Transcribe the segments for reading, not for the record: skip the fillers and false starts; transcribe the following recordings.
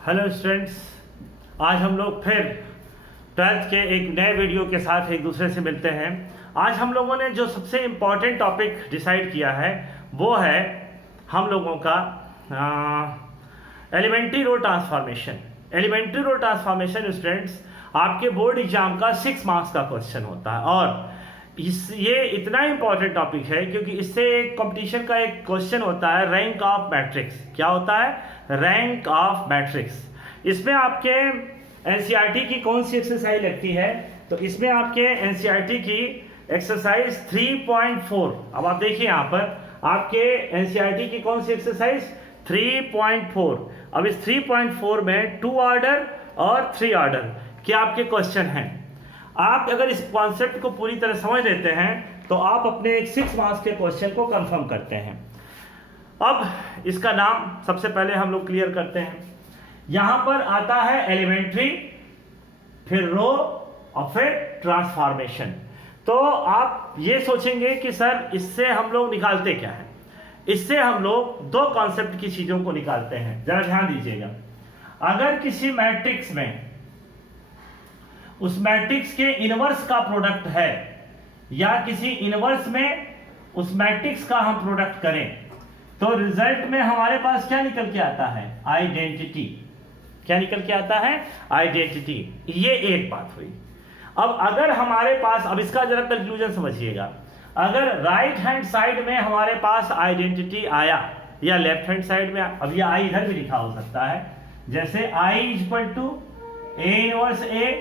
Hello students, आज हम लोग फिर 12th के एक नए वीडियो के साथ एक दूसरे से मिलते हैं। आज हम लोगों ने जो सबसे इम्पॉर्टेंट टॉपिक डिसाइड किया है वो है हम लोगों का elementary row transformation. Elementary row transformation students आपके बोर्ड एग्जाम का 6 मार्क्स का क्वेश्चन होता है और ये इतना इम्पॉर्टेंट टॉपिक है क्योंकि इससे एक कंपटीशन का एक क्वेश्चन होता है रैंक ऑफ मैट्रिक्स। क्या होता है? Rank of matrix. इसमें आपके एनसीईआरटी की कौन सी एक्सरसाइज लगती है? तो इसमें आपके एनसीईआरटी की एक्सरसाइज 3.4। अब आप देखिए यहाँ पर आपके एनसीईआरटी की कौन सी एक्सरसाइज 3.4। अब इस 3.4 में 2 ऑर्डर और 3 ऑर्डर के आपके क्वेश्चन हैं। आप अगर इस कॉन्सेप्ट को पूरी तरह समझ लेते हैं तो आप अपने 6 मार्क्स के क्वेश्चन को कंफर्म करते हैं। अब इसका नाम सबसे पहले हम लोग क्लियर करते हैं। यहां पर आता है एलिमेंट्री, फिर रो और फिर ट्रांसफॉर्मेशन। तो आप ये सोचेंगे कि सर इससे हम लोग निकालते क्या है? इससे हम लोग 2 कॉन्सेप्ट की चीजों को निकालते हैं। जरा ध्यान दीजिएगा, अगर किसी मैट्रिक्स में उस मैट्रिक्स के इनवर्स का प्रोडक्ट है या किसी इनवर्स में उस मैट्रिक्स का हम प्रोडक्ट करें तो रिजल्ट में हमारे पास क्या निकल के आता है? आइडेंटिटी। क्या निकल के आता है? आइडेंटिटी। ये एक बात हुई। अब अगर हमारे पास, अब इसका जरा कंक्लूजन समझिएगा, अगर राइट हैंड साइड में हमारे पास आइडेंटिटी आया या लेफ्ट हैंड साइड में, अब ये आई इधर भी लिखा हो सकता है, जैसे I equal to A inverse A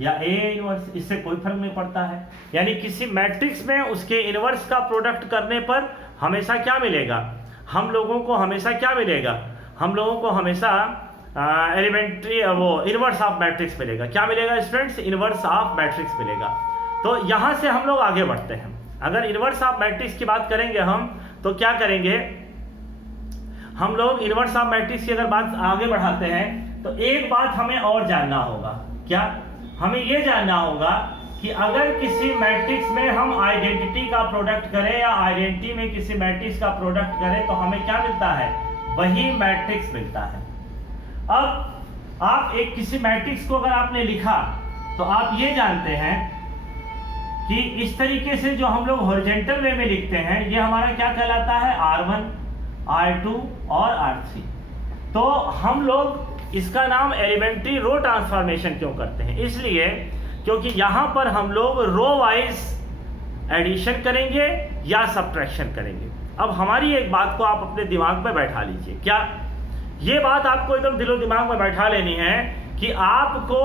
या A इनवर्स, इससे कोई फर्क नहीं पड़ता है। यानी किसी मैट्रिक्स में उसके इनवर्स का प्रोडक्ट करने पर हमेशा क्या मिलेगा? हम लोगों को हमेशा क्या मिलेगा? हम लोगों को हमेशा एलिमेंट्री वो इनवर्स ऑफ मैट्रिक्स मिलेगा। क्या मिलेगा स्टूडेंट्स? इनवर्स ऑफ मैट्रिक्स मिलेगा। तो यहां से हम लोग आगे बढ़ते हैं। अगर इनवर्स ऑफ मैट्रिक्स की बात करेंगे हम तो क्या करेंगे? हम लोग इनवर्स ऑफ मैट्रिक्स की अगर बात आगे बढ़ाते हैं तो एक बात हमें और जानना होगा। क्या? हमें यह जानना होगा कि अगर किसी मैट्रिक्स में हम आइडेंटिटी का प्रोडक्ट करें या आइडेंटिटी में किसी मैट्रिक्स का प्रोडक्ट करें तो हमें क्या मिलता है? वही मैट्रिक्स मिलता है। अब आप एक किसी मैट्रिक्स को अगर आपने लिखा तो आप ये जानते हैं कि इस तरीके से जो हम लोग हॉरिजॉन्टल वे में लिखते हैं ये हमारा क्या कहलाता है? R1, R2 और R3। तो हम लोग इसका नाम एलिमेंट्री रो ट्रांसफॉर्मेशन क्यों करते हैं? इसलिए क्योंकि यहां पर हम लोग रो वाइज एडिशन करेंगे या सब्ट्रैक्शन करेंगे। अब हमारी एक बात को आप अपने दिमाग में बैठा लीजिए। क्या? ये बात आपको एकदम दिलो दिमाग में बैठा लेनी है कि आपको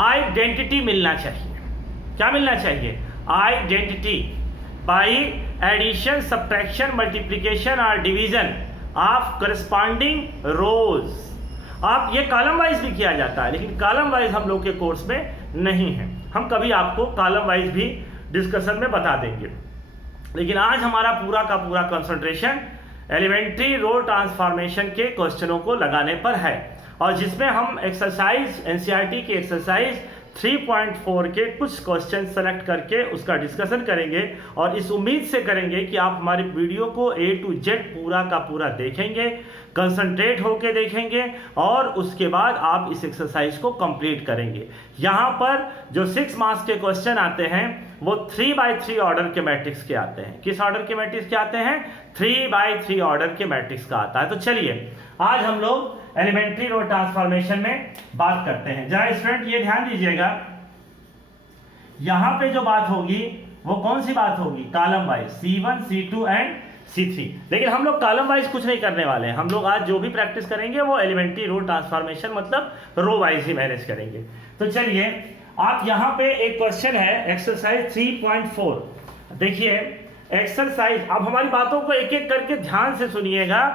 आइडेंटिटी मिलना चाहिए। क्या मिलना चाहिए? Identity by addition, subtraction, multiplication और डिवीजन ऑफ करस्पॉन्डिंग रोज। आप ये कॉलम वाइज भी किया जाता है लेकिन कॉलम वाइज हम लोग के कोर्स में नहीं है। हम कभी आपको कॉलम वाइज भी डिस्कशन में बता देंगे, लेकिन आज हमारा पूरा का पूरा कंसंट्रेशन एलिमेंट्री रो ट्रांसफॉर्मेशन के क्वेश्चनों को लगाने पर है और जिसमें हम एक्सरसाइज एनसीईआरटी की एक्सरसाइज 3.4 के कुछ क्वेश्चन सेलेक्ट करके उसका डिस्कशन करेंगे और इस उम्मीद से करेंगे कि आप हमारी वीडियो को A to Z पूरा का पूरा देखेंगे, कंसंट्रेट होके देखेंगे और उसके बाद आप इस एक्सरसाइज को कंप्लीट करेंगे। यहाँ पर जो 6 मार्क्स के क्वेश्चन आते हैं वो 3x3 ऑर्डर के मैट्रिक्स के आते हैं। किस ऑर्डर के मैट्रिक्स के आते हैं? 3x3 ऑर्डर के मैट्रिक्स का आता है। तो चलिए आज हम लोग एलिमेंट्री रो ट्रांसफॉर्मेशन में बात करते हैं। जरा स्टूडेंट ये ध्यान दीजिएगा, यहां पे जो बात होगी वो कौन सी बात होगी? Column wise C1, C2 and C3। लेकिन हम लोग कॉलम वाइज कुछ नहीं करने वाले हैं। हम लोग आज जो भी प्रैक्टिस करेंगे वो एलिमेंट्री रो ट्रांसफॉर्मेशन मतलब रो वाइज ही मैनेज करेंगे। तो चलिए आप यहां पे एक क्वेश्चन है एक्सरसाइज 3.4। देखिए एक्सरसाइज, अब हमारी बातों को एक एक करके ध्यान से सुनिएगा,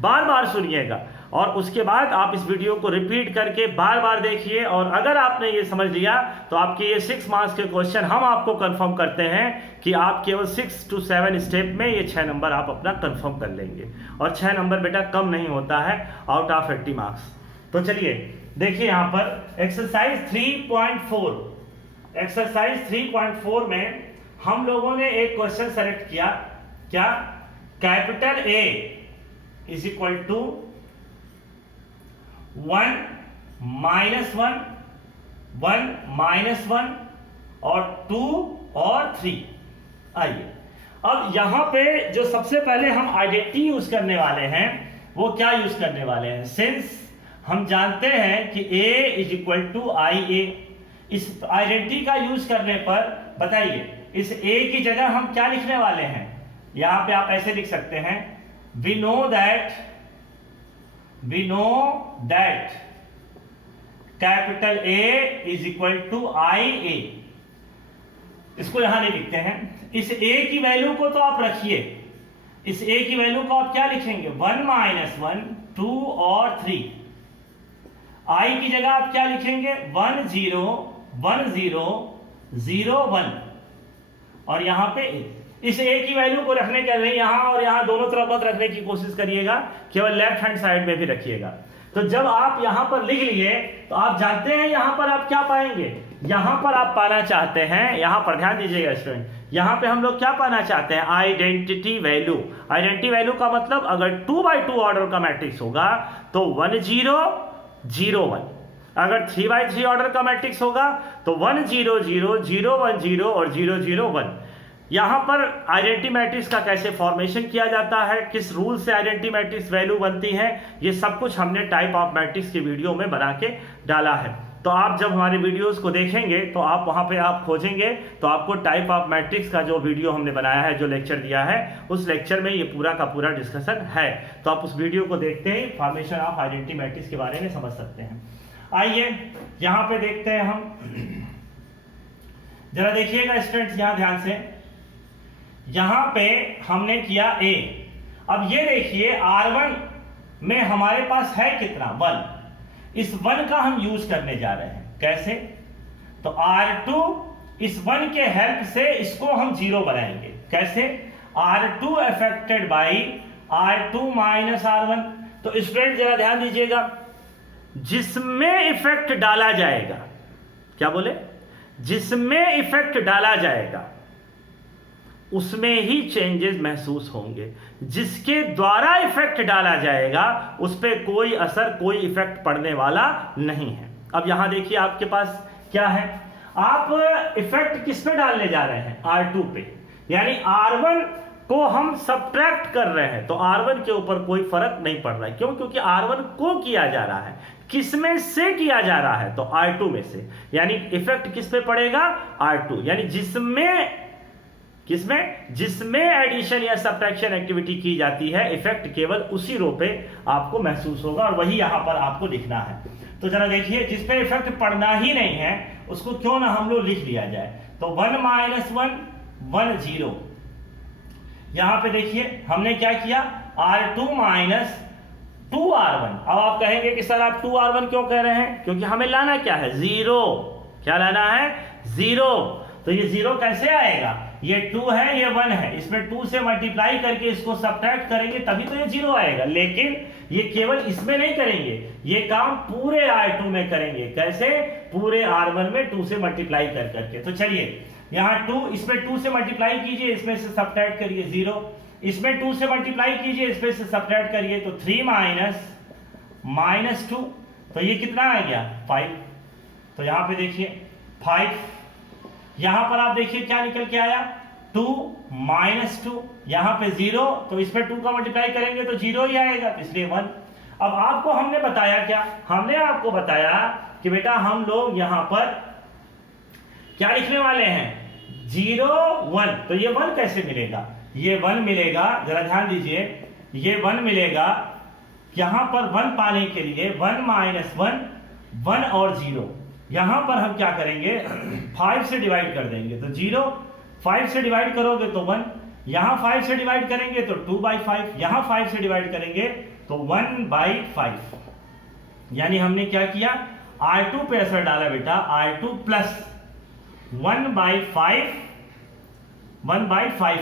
बार बार सुनिएगा और उसके बाद आप इस वीडियो को रिपीट करके बार बार देखिए और अगर आपने ये समझ लिया तो आपके ये 6 मार्क्स के क्वेश्चन हम आपको कंफर्म करते हैं कि आप केवल 6 to 7 स्टेप में ये 6 नंबर आप अपना कंफर्म कर लेंगे और 6 नंबर बेटा कम नहीं होता है आउट ऑफ 80 मार्क्स। तो चलिए देखिए यहाँ पर एक्सरसाइज 3.4। एक्सरसाइज 3.4 में हम लोगों ने एक क्वेश्चन सेलेक्ट किया। क्या? Capital A is equal to 1 -1 1 -1 और 2 और 3। आइए अब यहां पे जो सबसे पहले हम आइडेंटिटी यूज करने वाले हैं वो क्या यूज करने वाले हैं, सिंस हम जानते हैं कि A = IA, इस आइडेंटिटी का यूज करने पर बताइए इस A की जगह हम क्या लिखने वाले हैं। यहां पे आप ऐसे लिख सकते हैं, we know that capital A = IA। इसको यहां नहीं लिखते हैं, इस A की वैल्यू को तो आप रखिए, इस A की वैल्यू को आप क्या लिखेंगे, 1 -1 2 और 3। I की जगह आप क्या लिखेंगे, 1 0 1 0 0 1 और यहां पे इस A की वैल्यू को रखने के लिए यहां और यहां दोनों तरफ मत रखने की कोशिश करिएगा, केवल लेफ्ट हैंड साइड में भी रखिएगा। तो जब आप यहां पर लिख लिए तो आप जानते हैं यहां पर आप क्या पाएंगे, यहां पर आप पाना चाहते हैं, यहां पर ध्यान दीजिएगा स्टूडेंट, यहां पे हम लोग क्या पाना चाहते हैं, आइडेंटिटी वैल्यू। आइडेंटिटी वैल्यू का मतलब अगर 2x2 ऑर्डर का मैट्रिक्स होगा तो 1 0 0 1, अगर 3x3 ऑर्डर का मैट्रिक्स होगा तो 1 0 0 0 1 0 और 0 0 1। यहां पर आइडेंटिटी मैट्रिक्स का कैसे फॉर्मेशन किया जाता है, किस रूल से आइडेंटिटी मैट्रिक्स वैल्यू बनती है, ये सब कुछ हमने टाइप ऑफ मैट्रिक्स की वीडियो में बना के डाला है। तो आप जब हमारी वीडियोस को देखेंगे तो आप वहां पे आप खोजेंगे तो आपको टाइप ऑफ मैट्रिक्स का जो वीडियो हमने बनाया है, जो लेक्चर दिया है, उस लेक्चर में ये पूरा का पूरा डिस्कशन है। तो आप उस वीडियो को देखते ही फॉर्मेशन ऑफ आइडेंटिटी मैट्रिक्स के बारे में समझ सकते हैं। आइए यहां पे देखते हैं हम, जरा देखिएगा स्टूडेंट्स यहां ध्यान से, यहां पे हमने किया A। अब ये देखिए R1 में हमारे पास है कितना, 1। इस 1 का हम यूज करने जा रहे हैं, कैसे, तो R2 इस 1 के हेल्प से इसको हम 0 बनाएंगे, कैसे, R2 affected by R2 - R1। तो स्टूडेंट जरा ध्यान दीजिएगा, जिसमें इफेक्ट डाला जाएगा, क्या बोले, जिसमें इफेक्ट डाला जाएगा उसमें ही चेंजेस महसूस होंगे, जिसके द्वारा इफेक्ट डाला जाएगा उस पर कोई असर, कोई इफेक्ट पड़ने वाला नहीं है। अब यहां देखिए आपके पास क्या है, आप इफेक्ट किस पे डालने जा रहे हैं, R2 पे, यानी R1 को हम सब्ट्रैक्ट कर रहे हैं, तो R1 के ऊपर कोई फर्क नहीं पड़ रहा है। क्यों, क्योंकि R1 को किया जा रहा है, किस में से किया जा रहा है, तो R2 में से, यानी इफेक्ट किस पे पड़ेगा, R2, यानी जिसमें, किसमें, जिसमें एडिशन या सब्ट्रैक्शन एक्टिविटी की जाती है, इफेक्ट केवल उसी रो पे आपको महसूस होगा और वही यहां पर आपको लिखना है। तो जरा देखिए, जिस पे इफेक्ट पड़ना ही नहीं है उसको क्यों ना हम लोग लिख लिया जाए। तो 1 -1 1 0, यहां पे देखिए हमने क्या किया, R2 - 2R1। अब आप कहेंगे कि सर आप 2R1 क्यों कह रहे हैं, क्योंकि हमें लाना क्या है, 0। क्या लाना है, 0। तो ये 0 कैसे आएगा, ये 2 है, ये 1 है, इसमें 2 से मल्टीप्लाई करके इसको सब्ट्रैक्ट करेंगे तभी तो ये 0 आएगा। लेकिन ये केवल इसमें नहीं करेंगे, ये काम पूरे R2 में करेंगे, कैसे, पूरे R1 में 2 से मल्टीप्लाई कर करके। तो चलिए यहाँ 2, इसमें 2 से मल्टीप्लाई कीजिए, इसमें से सब्ट्रैक्ट करिए 0, इसमें 2 से मल्टीप्लाई कीजिए, इसमें से सब्ट्रैक्ट करिए, तो 3 - -2, तो ये कितना आ गया, 5। तो यहाँ पे देखिए 5, यहां पर आप देखिए क्या निकल के आया, 2 - 2, यहां पे 0, तो इस पे 2 का मल्टीप्लाई करेंगे तो 0 ही आएगा, इसलिए 1। अब आपको हमने बताया क्या, हमने आपको बताया कि बेटा हम लोग यहां पर क्या लिखने वाले हैं, 0 1। तो ये 1 कैसे मिलेगा, ये 1 मिलेगा, जरा ध्यान दीजिए, ये 1 मिलेगा, यहां पर 1 पाने के लिए 1 - 1 1 और 0, यहां पर हम क्या करेंगे, 5 से डिवाइड कर देंगे तो 0, 5 से डिवाइड करोगे तो 1, यहां 5 से डिवाइड करेंगे तो 2/5, यहां 5 से डिवाइड करेंगे तो 1/5। यानी हमने क्या किया, R2 पे असर डाला बेटा, R2 plus 1/5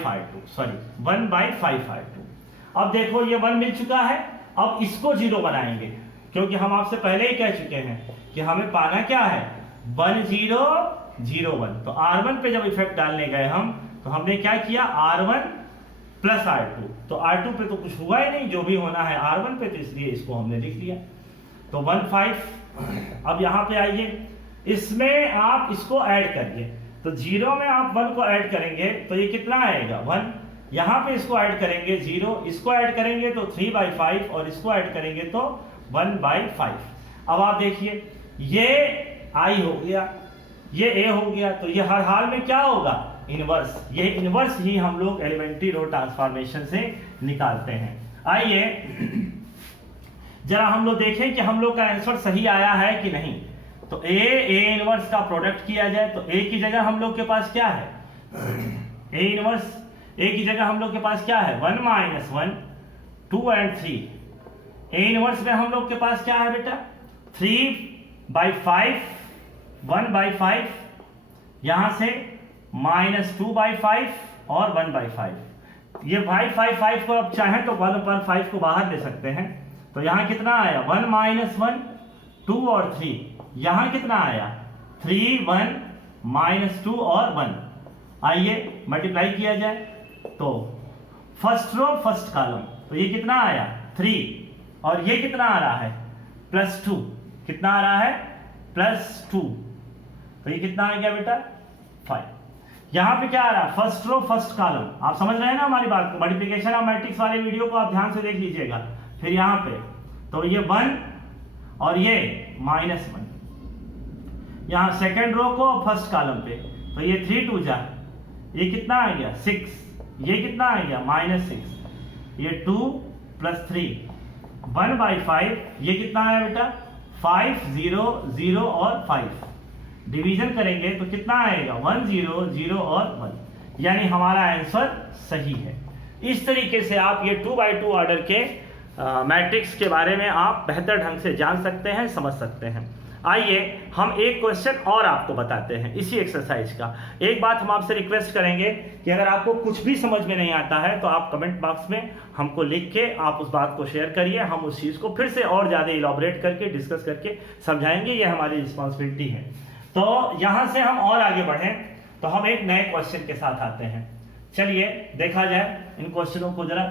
R2, sorry 1/5 R2। अब देखो ये 1 मिल चुका है, अब इसको 0 बनाएंगे, क्योंकि हम आपसे पहले ही कह चुके हैं कि हमें पाना क्या है, 1 0 0 1। तो R1 पे जब इफेक्ट डालने गए हम, तो हमने क्या किया, R1 प्लस R2, तो R2 पे तो कुछ हुआ ही नहीं, जो भी होना है R1 पे, तो इसलिए इसको हमने लिख लिया। तो 1 5। अब यहाँ पे आइए, इसमें आप इसको ऐड करिए, तो 0 में आप 1 को ऐड करेंगे तो ये कितना आएगा 1। यहाँ पे इसको ऐड करेंगे 0, इसको ऐड करेंगे तो 3/5 और इसको ऐड करेंगे तो 1/5। अब आप देखिए ये I हो गया, ये A हो गया, तो ये हर हाल में क्या होगा इनवर्स। ये इनवर्स ही हम लोग एलिमेंट्री रो ट्रांसफॉर्मेशन से निकालते हैं। आइए जरा हम लोग देखें कि हम लोग का आंसर सही आया है कि नहीं। तो A इनवर्स का प्रोडक्ट किया जाए तो A की जगह हम लोग के पास क्या है, A इनवर्स A की जगह हम लोग के पास क्या है 1 - 1 2 और 3। A इनवर्स में हम लोग के पास क्या है बेटा 3/5 1/5, यहां से -2/5 और 1/5। ये 5 को अब चाहें तो 1/5 को बाहर ले सकते हैं, तो यहां कितना आया 1 - 1 2 और 3। यहां कितना आया 3 1 -2 और 1। आइए मल्टीप्लाई किया जाए तो फर्स्ट रो फर्स्ट कॉलम, तो ये कितना आया 3 और ये कितना आ रहा है +2। कितना आ रहा है +2, तो ये कितना आ गया बेटा 5। यहां पे क्या आ रहा है फर्स्ट रो फर्स्ट कॉलम। आप समझ रहे हैं ना हमारी बात को, मल्टीप्लिकेशन ऑफ मैट्रिक्स वाले वीडियो को आप ध्यान से देख लीजिएगा। फिर यहां पे तो ये 1 और ये -1। यहां सेकेंड रो को फर्स्ट कॉलम पे, तो ये 3 2 जा, ये कितना आ गया 6, ये कितना आ गया -6, ये 2 + 3 1/5। ये कितना आया बेटा 5 0 0 और 5। डिवीजन करेंगे तो कितना आएगा 1 0 0 और 1, यानी हमारा आंसर सही है। इस तरीके से आप ये 2x2 ऑर्डर के मैट्रिक्स के बारे में आप बेहतर ढंग से जान सकते हैं, समझ सकते हैं। आइए हम एक क्वेश्चन और आपको बताते हैं इसी एक्सरसाइज का। एक बात हम आपसे रिक्वेस्ट करेंगे कि अगर आपको कुछ भी समझ में नहीं आता है तो आप कमेंट बॉक्स में हमको लिख के आप उस बात को शेयर करिए, हम उस चीज़ को फिर से और ज़्यादा इलॉबरेट करके डिस्कस करके समझाएंगे, ये हमारी रिस्पॉन्सिबिलिटी है। तो यहाँ से हम और आगे बढ़ें तो हम एक नए क्वेश्चन के साथ आते हैं। चलिए देखा जाए इन क्वेश्चनों को जरा।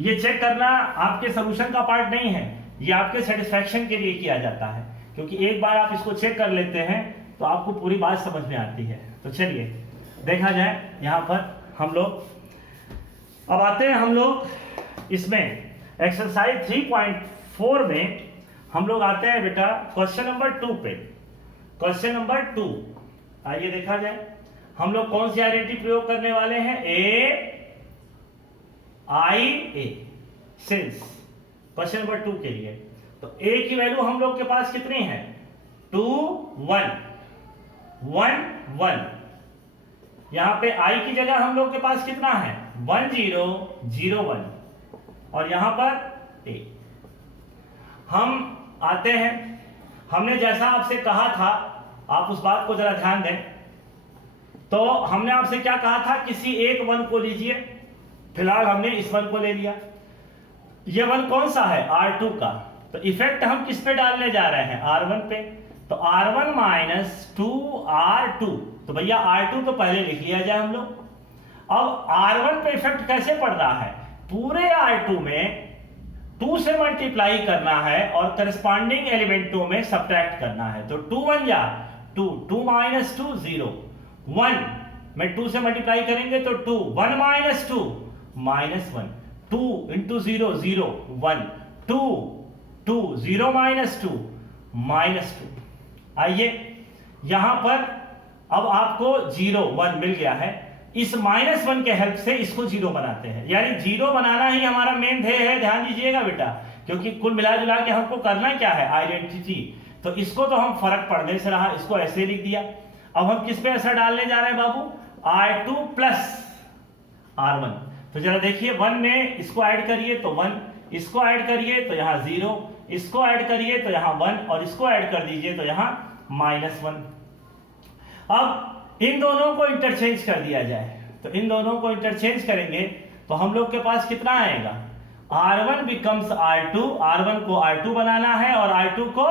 ये चेक करना आपके सोल्यूशन का पार्ट नहीं है, ये आपके सेटिस्फैक्शन के लिए किया जाता है, क्योंकि एक बार आप इसको चेक कर लेते हैं तो आपको पूरी बात समझ में आती है। तो चलिए देखा जाए, यहाँ पर हम लोग अब आते हैं, हम लोग इसमें एक्सरसाइज 3.4 में हम लोग आते हैं बेटा क्वेश्चन नंबर 2 पे। क्वेश्चन नंबर 2 आइए देखा जाए, हम लोग कौन सी आइडेंटिटी प्रयोग करने वाले हैं A सिंस क्वेश्चन नंबर 2 के लिए। तो A की वैल्यू हम लोग के पास कितनी है 2 1 1 1। यहां पे I की जगह हम लोग के पास कितना है 1 0 0 1 और यहां पर A। हम आते हैं, हमने जैसा आपसे कहा था आप उस बात को जरा ध्यान दें। तो हमने आपसे क्या कहा था, किसी एक 1 को लीजिए, फिलहाल हमने इस 1 को ले लिया। ये 1 कौन सा है R2 का, तो इफेक्ट हम किस पे डालने जा रहे हैं R1 पे। तो R1 - 2R2, तो भैया R2 तो पहले लिख लिया जाए हम लोग। अब R1 पे इफेक्ट कैसे पड़ रहा है, पूरे R2 में 2 से मल्टीप्लाई करना है और करस्पॉन्डिंग एलिमेंटों में सब्ट्रैक्ट करना है। तो 2 1 जा 2 2 - 2 0 1 में 2 से मल्टीप्लाई करेंगे तो 2 1 - 2 -1 2 × 0 0 1 2 2 0 - 2 -2। आइए यहां पर अब आपको 0 1 मिल गया है, इस -1 के हेल्प से इसको 0 बनाते हैं, यानी 0 बनाना ही हमारा मेन ध्येय है। ध्यान दीजिएगा बेटा, क्योंकि कुल मिला जुला के हमको करना क्या है आइडेंटिटी। तो इसको तो हम फर्क पड़ने से रहा, इसको ऐसे लिख दिया। अब हम किस पे असर डालने जा रहे हैं बाबू R2 + R1। तो जरा देखिए 1 में इसको ऐड करिए तो 1, इसको ऐड करिए तो यहाँ 0, इसको ऐड करिए तो यहाँ 1 और इसको ऐड कर दीजिए तो यहाँ -1। अब इन दोनों को इंटरचेंज कर दिया जाए, तो इन दोनों को इंटरचेंज करेंगे तो हम लोग के पास कितना आएगा R1 becomes R2, R1 को R2 बनाना है और R2 को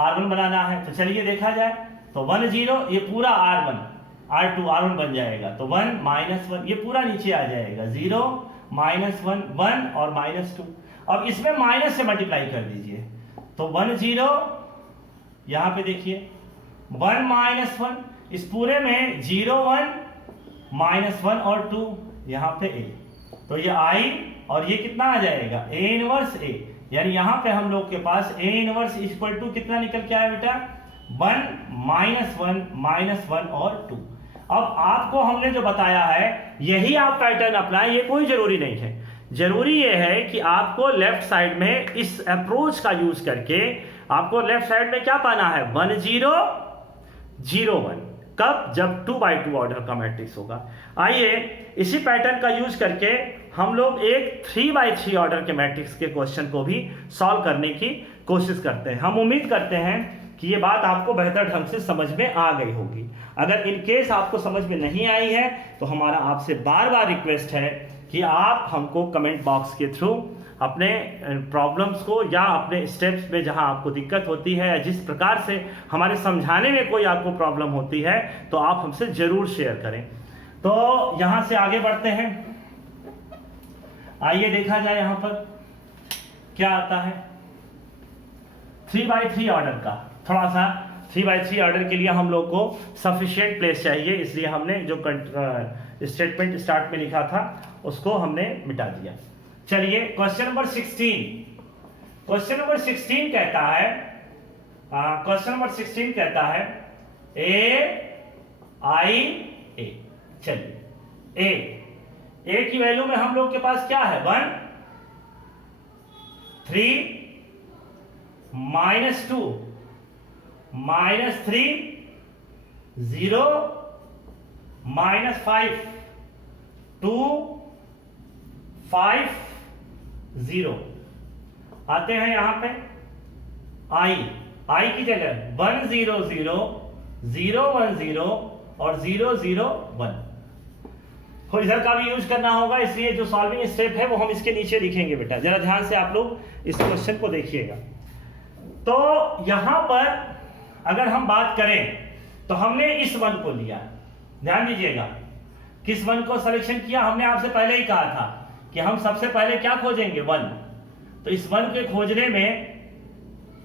R1 बनाना है। तो चलिए देखा जाए तो 1 0 ये पूरा R1 बन जाएगा, तो 1 -1 ये पूरा नीचे आ जाएगा 0 -1 1 और -2। अब इसमें माइनस से मल्टीप्लाई कर दीजिए तो 1 0, यहां पे देखिए 1 माइनस 1, इस पूरे में 0 1 माइनस 1 और 2, यहां पे a, तो ये i और ये कितना आ जाएगा a इनवर्स a, यानी यहां पे हम लोग के पास a इनवर्स इक्वल टू कितना निकल के आया बेटा 1 माइनस 1 और 2। अब आपको हमने जो बताया है यही आप पैटर्न अपनाएं, ये कोई जरूरी नहीं है। जरूरी ये है कि आपको लेफ्ट साइड में इस अप्रोच का यूज करके आपको लेफ्ट साइड में क्या पाना है 1 0 0 1। कब? जब 2 by 2 ऑर्डर का मैट्रिक्स होगा। आइए इसी पैटर्न का यूज करके हम लोग एक 3 by 3 ऑर्डर के मैट्रिक्स के क्वेश्चन को भी सॉल्व करने की कोशिश करते हैं। हम उम्मीद करते हैं कि ये बात आपको बेहतर ढंग से समझ में आ गई होगी। अगर इन केस आपको समझ में नहीं आई है तो हमारा आपसे बार बार रिक्वेस्ट है कि आप हमको कमेंट बॉक्स के थ्रू अपने प्रॉब्लम्स को या अपने स्टेप्स में जहां आपको दिक्कत होती है या जिस प्रकार से हमारे समझाने में कोई आपको प्रॉब्लम होती है तो आप हमसे जरूर शेयर करें। तो यहां से आगे बढ़ते हैं। आइए देखा जाए यहां पर क्या आता है 3 by 3 ऑर्डर का। थोड़ा सा 3 by 3 ऑर्डर के लिए हम लोग को सफिशिएंट प्लेस चाहिए, इसलिए हमने जो स्टेटमेंट स्टार्ट में लिखा था उसको हमने मिटा दिया। चलिए क्वेश्चन नंबर 16। क्वेश्चन नंबर 16 कहता है ए आई ए। चलिए ए की वैल्यू में हम लोग के पास क्या है 1 3 -2 -3 0 -5 2 5 0। आते हैं यहां पे आई की जगह 1 0 0 0 1 0 और 0 0 1 को इधर का भी यूज करना होगा, इसलिए जो सॉल्विंग स्टेप है वो हम इसके नीचे लिखेंगे। बेटा जरा ध्यान से आप लोग इस क्वेश्चन को देखिएगा। तो यहां पर अगर हम बात करें तो हमने इस 1 को लिया, ध्यान दीजिएगा किस 1 को सिलेक्शन किया। हमने आपसे पहले ही कहा था कि हम सबसे पहले क्या खोजेंगे 1, तो इस 1 के खोजने में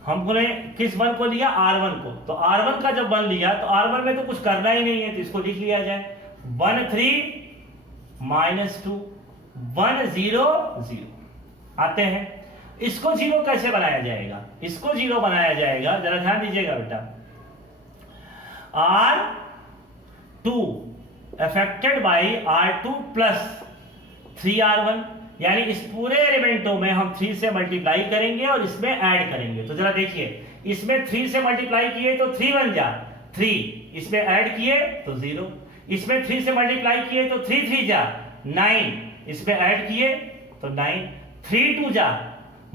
हमने किस 1 को लिया R1 को। तो R1 का जब 1 लिया तो R1 में तो कुछ करना ही नहीं है, तो इसको लिख लिया जाए 1 3 -2 1 0 0। आते हैं इसको 0 कैसे बनाया जाएगा। इसको 0 बनाया जाएगा, जरा ध्यान दीजिएगा बेटा। R2 affected by R2 plus 3R1, यानी इस पूरे एलिमेंटों में हम 3 से मल्टीप्लाई करेंगे और इसमें ऐड करेंगे। तो जरा देखिए इसमें 3 से मल्टीप्लाई किए तो 3 बन जा 3, इसमें ऐड किए तो 0, इसमें 3 से मल्टीप्लाई किए तो 3 3 जा 9, इसमें ऐड किए तो 9, 3 2 जा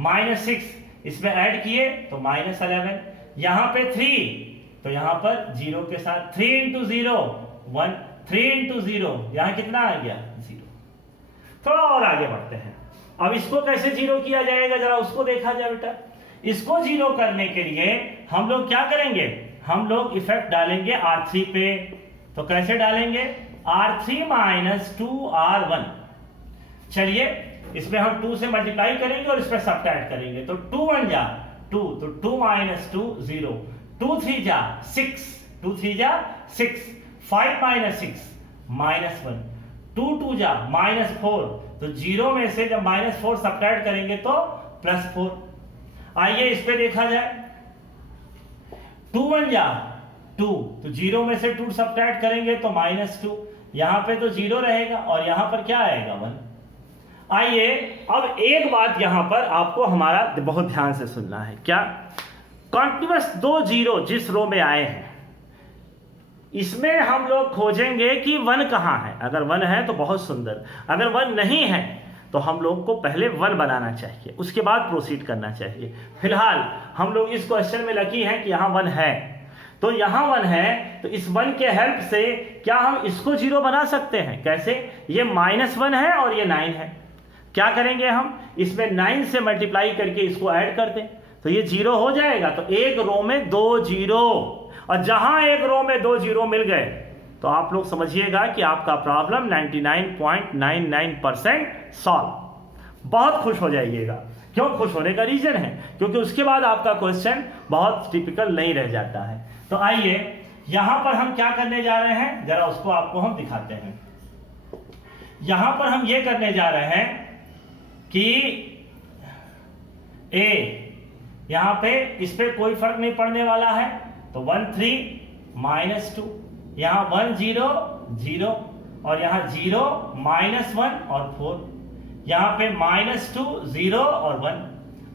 -6, इसमें ऐड किए तो -11, यहां पे 3 तो यहां पर 0 के साथ 3 × 0 1, 3 × 0 यहां कितना आ गया 0। थोड़ा और आगे बढ़ते हैं। अब इसको कैसे 0 किया जाएगा जरा उसको देखा जाए बेटा। इसको 0 करने के लिए हम लोग क्या करेंगे, हम लोग इफेक्ट डालेंगे R3 पे। तो कैसे डालेंगे R3 - 2R1। चलिए इसमें हम 2 से मल्टीप्लाई करेंगे और इसमें सब्ट्रैक्ट करेंगे। तो 2 1 जा 2, तो 2 - 2 0, 2 3 जा 6, 2 3 जा 6, 5 - 6 -1, 2 2 जा -4, तो 0 में से जब -4 सब्ट्रैक्ट करेंगे तो +4। आइए इस पे देखा जाए 2 1 जा 2, तो 0 में से 2 सब्ट्रैक्ट करेंगे तो -2, यहां पे तो 0 रहेगा और यहां पर क्या आएगा 1। आइए अब एक बात यहां पर आपको हमारा बहुत ध्यान से सुनना है। क्या कॉन्टिन्यूअस 2 0 जिस रो में आए हैं इसमें हम लोग खोजेंगे कि 1 कहां है। अगर 1 है तो बहुत सुंदर, अगर 1 नहीं है तो हम लोग को पहले 1 बनाना चाहिए, उसके बाद प्रोसीड करना चाहिए। फिलहाल हम लोग इस क्वेश्चन में लकी हैं कि यहां 1 है, तो यहां 1 है तो इस 1 के हेल्प से क्या हम इसको 0 बना सकते हैं। कैसे, ये -1 है और ये 9 है, क्या करेंगे हम इसमें 9 से मल्टीप्लाई करके इसको ऐड कर दें तो ये 0 हो जाएगा। तो एक रो में 2 0, और जहां एक रो में 2 0 मिल गए तो आप लोग समझिएगा कि आपका प्रॉब्लम 99.99% सॉल्व। बहुत खुश हो जाइएगा। क्यों खुश होने का रीजन है, क्योंकि उसके बाद आपका क्वेश्चन बहुत टिपिकल नहीं रह जाता है। तो आइए यहां पर हम क्या करने जा रहे हैं, जरा उसको आपको हम दिखाते हैं। यहां पर हम ये करने जा रहे हैं कि ए यहां पे इस पे कोई फर्क नहीं पड़ने वाला है, तो 1 3 -2, यहां 1 0 0 और यहां 0 -1 और 4, यहां पे -2 0 और 1।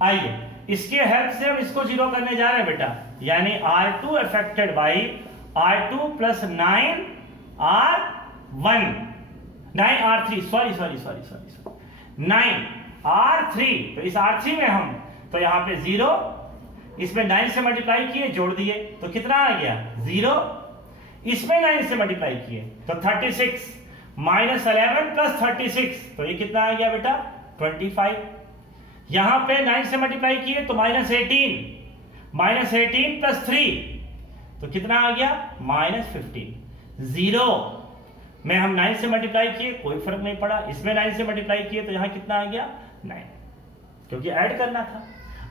आइए इसके हेल्प से हम इसको 0 करने जा रहे हैं बेटा, यानी R2 affected by R2 + 9 R1 9 R3 sorry 9 R3। तो इस R3 में हम तो यहां पे 0, इसमें 9 से मल्टीप्लाई किए, जोड़ दिए, तो कितना आ गया 0। इसमें 9 से मल्टीप्लाई किए तो 36 -11 + 36, तो ये कितना आ गया बेटा 25। यहां पे 9 से मल्टीप्लाई किए तो -18 + 3, तो कितना आ गया -15। 0 में हम 9 से मल्टीप्लाई किए, कोई फर्क नहीं पड़ा, इसमें 9 से मल्टीप्लाई किए तो यहां कितना आ गया 9, क्योंकि ऐड करना था।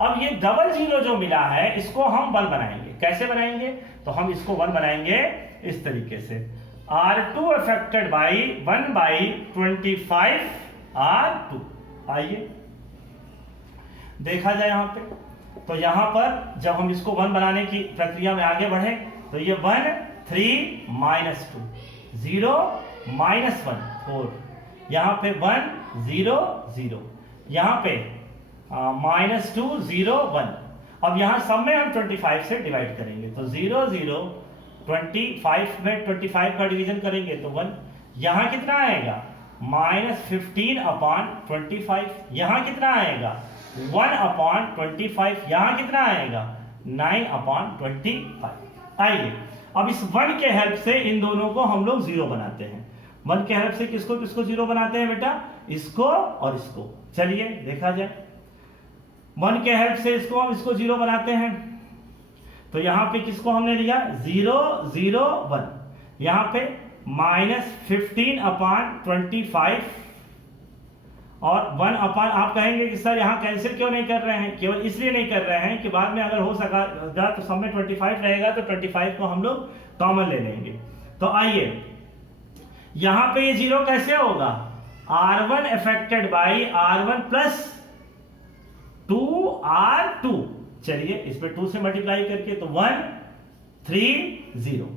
अब ये डबल 0 जो मिला है इसको हम 1 बनाएंगे। कैसे बनाएंगे, तो हम इसको 1 बनाएंगे इस तरीके से, R2 अफेक्टेड बाई 1/25 R2। आइए देखा जाए यहां पे, तो यहां पर जब हम इसको 1 बनाने की प्रक्रिया में आगे बढ़े तो ये 1 3 -2 0 -1 4, यहां पे 1 0 0, यहां पे -2 0 1। अब यहां सब में हम 25 से डिवाइड करेंगे, तो 0 0 25 में 25 का डिवीजन करेंगे तो 1। यहां कितना आएगा -15/25, यहां कितना आएगा 1/25, यहां कितना आएगा 9/25। आइए अब इस 1 के हेल्प से इन दोनों को हम लोग 0 बनाते हैं। 1 के हेल्प से किसको किसको 0 बनाते हैं बेटा, इसको और इसको। चलिए देखा जाए, 1 के हेल्प से इसको हम इसको 0 बनाते हैं, तो यहां पे किसको हमने लिया 0 0 1, यहां पे -15/25 और 1 अपान। आप कहेंगे कि सर यहां कैंसिल क्यों नहीं कर रहे हैं, केवल इसलिए नहीं कर रहे हैं कि बाद में अगर हो सका तो सब में 25 रहेगा तो 25 को हम लोग कॉमन ले लेंगे। तो आइए यहां पे ये 0 कैसे होगा, R1 affected by R1 + 2R2। चलिए इस पे 2 से मल्टीप्लाई करके तो 1 3 0,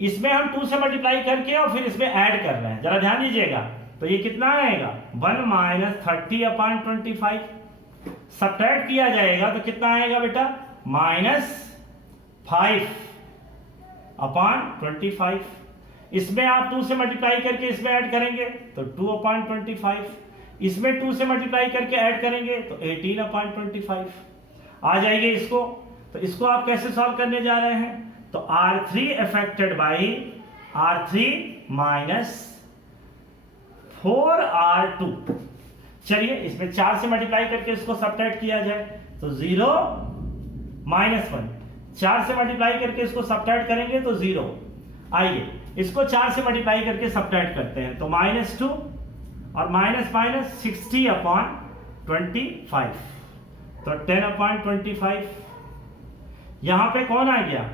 इसमें हम 2 से मल्टीप्लाई करके और फिर इसमें ऐड कर रहे हैं, जरा ध्यान दीजिएगा, तो ये कितना आएगा 1 -30/25, सब्ट्रैक्ट किया जाएगा तो कितना आएगा बेटा -5/25। इसमें आप 2 से मल्टीप्लाई करके इसमें ऐड करेंगे तो 2/25, इसमें 2 से मल्टीप्लाई करके ऐड करेंगे तो 18/25 आ जाएंगे इसको। तो इसको आप कैसे सॉल्व करने जा रहे हैं, तो R3 affected by R3 -4R2। चलिए इसमें 4 से मल्टीप्लाई करके इसको सब्ट्रैक्ट किया जाए तो 0 -1, 4 से मल्टीप्लाई करके इसको सब्ट्रैक्ट करेंगे तो 0। आइए इसको 4 से मल्टीप्लाई करके सब्ट्रैक्ट करते हैं तो -2 और -60/25, तो 10/25। यहां पे कौन आ गया,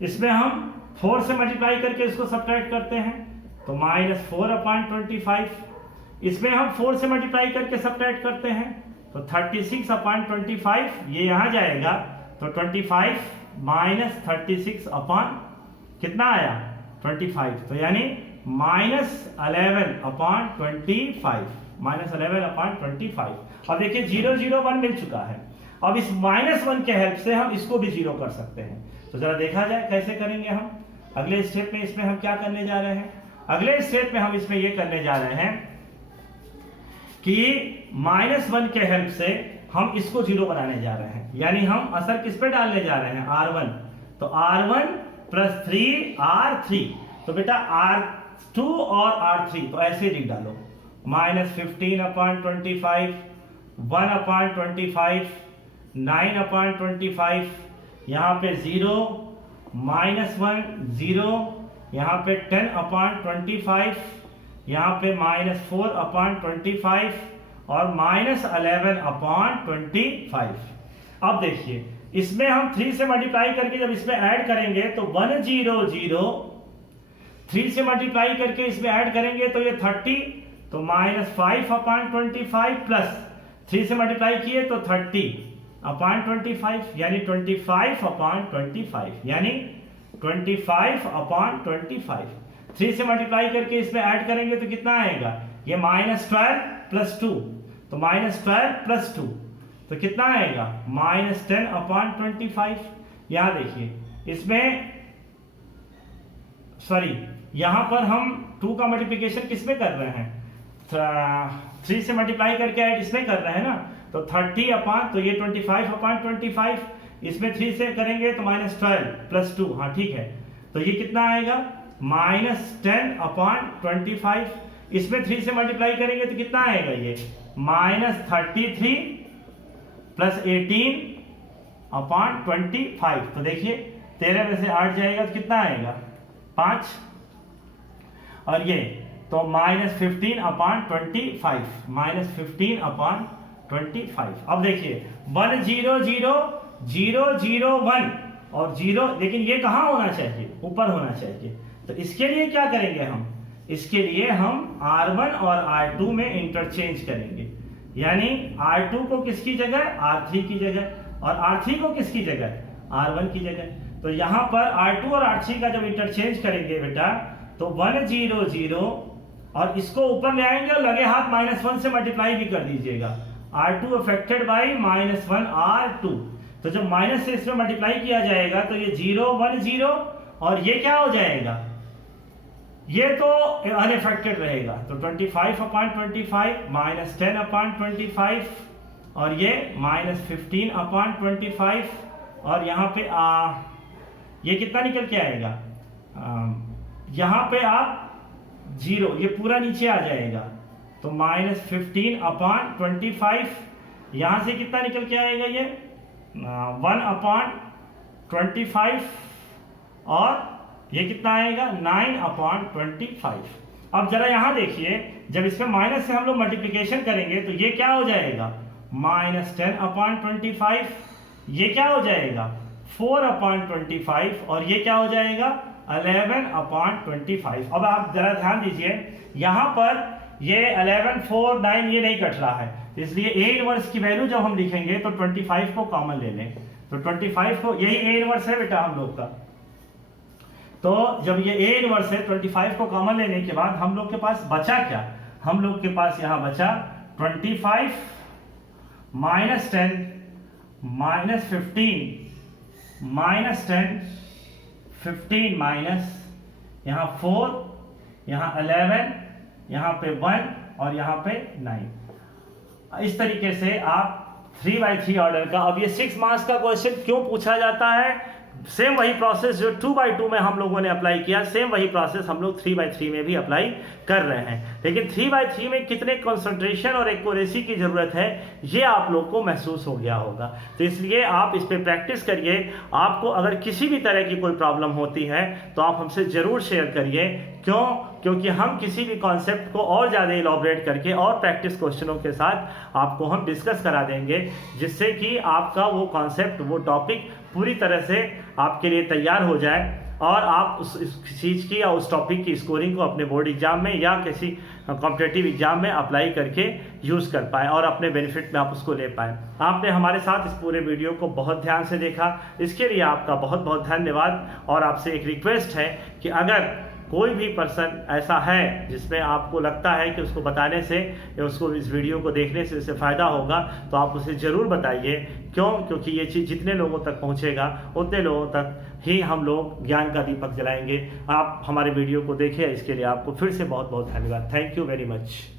इसमें हम 4 से मल्टीप्लाई करके इसको सब्ट्रैक्ट करते हैं तो -4/25, इसमें हम 4 से मल्टीप्लाई करके सब्ट्रैक्ट करते हैं तो 36/25, ये यहां जाएगा तो 25 -36 अपान कितना आया 25, तो यानी -11/25। अब देखिए 0 0 1 मिल चुका है। अब इस -1 के हेल्प से हम इसको भी 0 कर सकते हैं, तो जरा देखा जाए कैसे करेंगे हम। अगले स्टेप में इसमें हम क्या करने जा रहे हैं, अगले स्टेप में हम इसमें ये करने जा रहे हैं कि -1 के हेल्प से हम इसको 0 बनाने जा रहे हैं, यानी हम असर किस पे डालने जा रहे हैं R1, तो R1 + 3R3। तो बेटा R2 और R3 तो ऐसे लिख डालो, -15/25, 1/25, 9/25, यहाँ पे 0 -1 0, यहाँ पे 10/25, यहाँ पे -4/25 और -11/25। अब देखिए इसमें हम 3 से मल्टीप्लाई करके जब इसमें ऐड करेंगे तो 100, 3 से मल्टीप्लाई करके इसमें ऐड करेंगे तो ये 30, तो -5/25 प्लस 3 से मल्टीप्लाई किए तो 30/25 यानी 25/25 यानी 25/25। 3 से मल्टीप्लाई करके इसमें ऐड करेंगे तो कितना आएगा, ये -12 + 2, तो -12 + 2 तो कितना आएगा -10/25। यहां देखिए इसमें सॉरी यहां पर हम 2 का मल्टीप्लिकेशन किस में कर रहे हैं, 3 से मल्टीप्लाई करके ऐड इसमें कर रहे हैं ना, तो 30 तो ये 25/25, इसमें 3 से करेंगे तो -12 + 2, हाँ ठीक है, तो ये कितना आएगा -10/25। इसमें 3 से मल्टीप्लाई करेंगे तो कितना आएगा, ये -33 + 18/25। तो देखिए 13 में से 8 जाएगा तो कितना आएगा 5, और ये तो -15/25, -15/25। अब देखिए 1 0 0 0 0 1 और 0, लेकिन ये कहाँ होना चाहिए, ऊपर होना चाहिए। तो इसके लिए क्या करेंगे हम, इसके लिए हम R1 और R2 में इंटरचेंज करेंगे, यानी R2 को किसकी जगह, R3 की जगह, और R3 को किसकी जगह, R1 की जगह। तो यहाँ पर R2 और R3 का जब इंटरचेंज करेंगे बेटा तो 1 0 0 और इसको ऊपर ले आएंगे और लगे हाथ -1 से मल्टीप्लाई भी कर दीजिएगा, R2 अफेक्टेड बाई -1 R2। तो जब माइनस से इसमें मल्टीप्लाई किया जाएगा तो ये 0 1 0 और ये क्या हो जाएगा, ये तो अनअफेक्टेड रहेगा, तो 25/25 -10/25 और ये -15/25 और यहाँ पे ये कितना निकल के आएगा, यहाँ पे आप 0, ये पूरा नीचे आ जाएगा, तो -15/25, यहाँ से कितना निकल के आएगा, ये 1/25 और ये कितना आएगा 9/25। अब जरा यहां देखिए जब इसमें माइनस से हम लोग मल्टीप्लिकेशन करेंगे तो ये क्या हो जाएगा -10/25, ये क्या हो जाएगा 4/25 और ये क्या हो जाएगा 11/25। अब आप जरा ध्यान दीजिए यहाँ पर ये 11 4 9 ये नहीं कट रहा है, इसलिए A इनवर्स की वैल्यू जब हम लिखेंगे तो 25 को कॉमन ले लें, तो 25 को, यही A इनवर्स है बेटा हम लोग का। तो जब ये A इनवर्स है 25 को कॉमन लेने के बाद हम लोग के पास बचा क्या, हम लोग के पास यहाँ बचा 25 -10 -15 -10 15 माइनस यहाँ 4 यहाँ 11 यहाँ पे 1 और यहाँ पे 9। इस तरीके से आप 3/3 ऑर्डर का, अब ये 6 मार्क्स का क्वेश्चन क्यों पूछा जाता है, सेम वही प्रोसेस जो 2/2 में हम लोगों ने अप्लाई किया, सेम वही प्रोसेस हम लोग 3/3 में भी अप्लाई कर रहे हैं। लेकिन 3/3 में कितने कंसंट्रेशन और एक्यूरेसी की ज़रूरत है ये आप लोग को महसूस हो गया होगा, तो इसलिए आप इस पर प्रैक्टिस करिए। आपको अगर किसी भी तरह की कोई प्रॉब्लम होती है तो आप हमसे ज़रूर शेयर करिए, क्योंकि हम किसी भी कॉन्सेप्ट को और ज़्यादा इलॉबरेट करके और प्रैक्टिस क्वेश्चनों के साथ आपको हम डिस्कस करा देंगे, जिससे कि आपका वो कॉन्सेप्ट, वो टॉपिक पूरी तरह से आपके लिए तैयार हो जाए और आप उस चीज़ की या उस टॉपिक की स्कोरिंग को अपने बोर्ड एग्जाम में या किसी कॉम्पिटिटिव एग्जाम में अप्लाई करके यूज़ कर पाए और अपने बेनिफिट में आप उसको ले पाए। आपने हमारे साथ इस पूरे वीडियो को बहुत ध्यान से देखा, इसके लिए आपका बहुत बहुत धन्यवाद। और आपसे एक रिक्वेस्ट है कि अगर कोई भी पर्सन ऐसा है जिसमें आपको लगता है कि उसको बताने से या उसको इस वीडियो को देखने से उससे फ़ायदा होगा, तो आप उसे ज़रूर बताइए। क्योंकि ये चीज़ जितने लोगों तक पहुंचेगा उतने लोगों तक ही हम लोग ज्ञान का दीपक जलाएंगे। आप हमारे वीडियो को देखिए, इसके लिए आपको फिर से बहुत बहुत धन्यवाद। Thank you very much.